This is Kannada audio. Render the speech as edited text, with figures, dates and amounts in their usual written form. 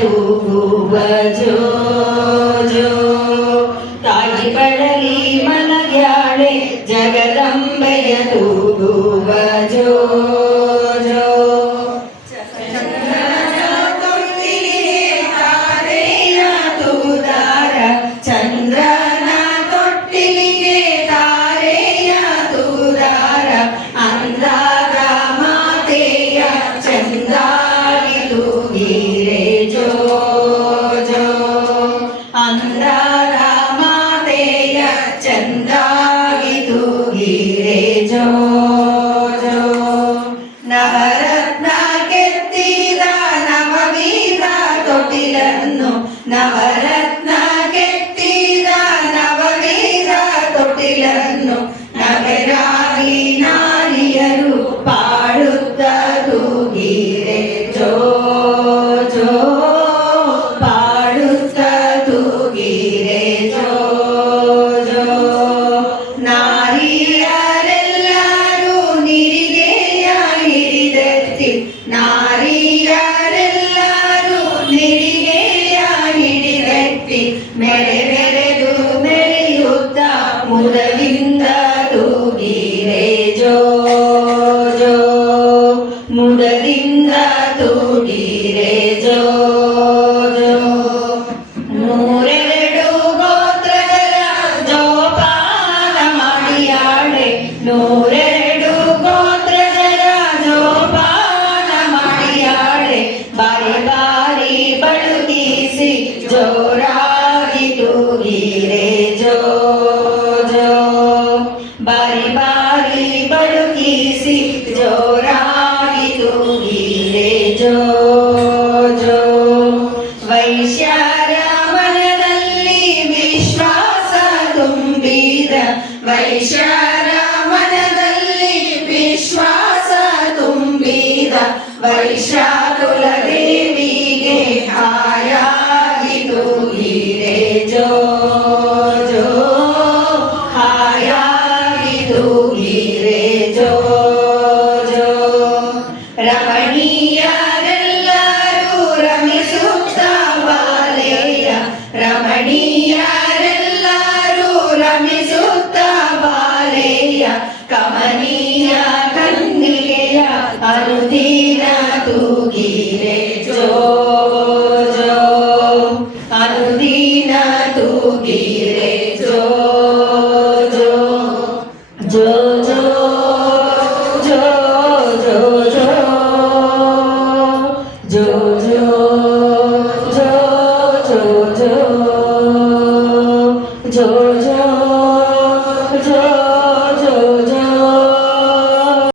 ತೂಗುವ ಜೋ ಜೋ ತಾಯಿ ಬಡಲಿ ಮಲಗ್ಯಾಳೆ ಜಗದಂಬೆಯ ತೂಗುವ ಜೋ ಜೋ ತಾರೆಯ ತೂದಾರ ಚಂದ್ರನ ತೊಟ್ಟಿಲಿಗೆ ತಾರೆಯ ತೂದಾರ ಅಂದಾಗ ಮಾತೆಯ ಚಂದಾಗಿ ತೂಗಿರೆ ಜೋ ಜೋ ಅಂದಾಗ ಮಾತೆಯ ಚಂದಾಗಿ ತೂಗಿರೆ ಜೋ ಜೋ ನವರತ್ನ ಕೆತ್ತಿದ ನವವಿಧ ತೊಟ್ಟಿಲನ್ನು ನವರತ್ನ ಕೆತ್ತಿದ ನವವಿಧ ತೊಟ್ಟಿಲನ್ನು ನಗರಾಗಿ ನಾರಿಯರು ಪಾಡುತ್ತ ತೂಗಿರೆ ಜೋ ಜೋ ಪಾಡುತ್ತ ತೂಗಿರೆ ಜೋ ಜೋ ನಾರಿಯರೆಲ್ಲರೂ ನಿರಿಗೆಯ ಹಿಡಿದೆತ್ತಿ ನಾರಿಯರೆಲ್ಲರೂ ನಿರಿಗೆಯ ಹಿಡಿದೆತ್ತಿ ಮೆರೆದು ಮೆರೆಯುತ್ತ ಮುದದಿಂದ ತೂಗಿರೆ ಜೋ ಜೋ ಮುದದಿಂದ ತೂಗಿರೆ ಜೋ ಜೋ ನೂರೆರಡು ಗೋತ್ರಗಳ ಜೋಪಾನ ಮಾಡಿಯಾಳೆ ನೂರೆರಡು ಗೋತ್ರಗಳ ಜೋಪಾನ ಮಾಡಿಯಾಳೆ ಬಾರಿ ಬಾರಿ ಬಳುಕಿಸಿ ಜೋರಾಗಿ ತೂಗಿರೆ ಜೋ ಜೋ ಬಾರಿ ಬಾರಿ ಬಳುಕಿಸಿ ಜೋರಾಗಿ ತೂಗಿರೆ ಜೋ ಜೋ ವೈಶ್ಯರ ಮನದಲ್ಲಿ ವಿಶ್ವಾಸ ತುಂಬಿದ ವೈಶ್ಯರ ಮನದಲ್ಲಿ ವಿಶ್ವಾಸ ತುಂಬಿದ ವೈಶ್ಯಾಕುಲ ದೇವಿಗೆ ಹಾಯಾಗಿ ತೂಗಿರೆ ಜೋ ಜೋ ಹಾಯಾಗಿ ತೂಗಿರೆ ಜೋ ಜೋ ರಮಣೀಯರೆಲ್ಲರೂ ರಮಿಸುತ್ತ ಬಾಲೆಯ ರಮಣೀಯರೆಲ್ಲರೂ ರಮಿಸುತ್ತ ಬಾಲೆಯ ಕಮನೀಯ ಕನ್ನಿಗೆಯ ಅನುದಿನ ತೂಗಿರೆ ಜೋ ಜೋ ಅನುದಿನ ತೂಗಿರೆ ಜೋ ಜೋ ಜೋ ಜೋ ಜೋ ಜೋ ಜೋ ಜೋ ಜೋ ಜೋ ಜೋ ಜೋ ಜೋ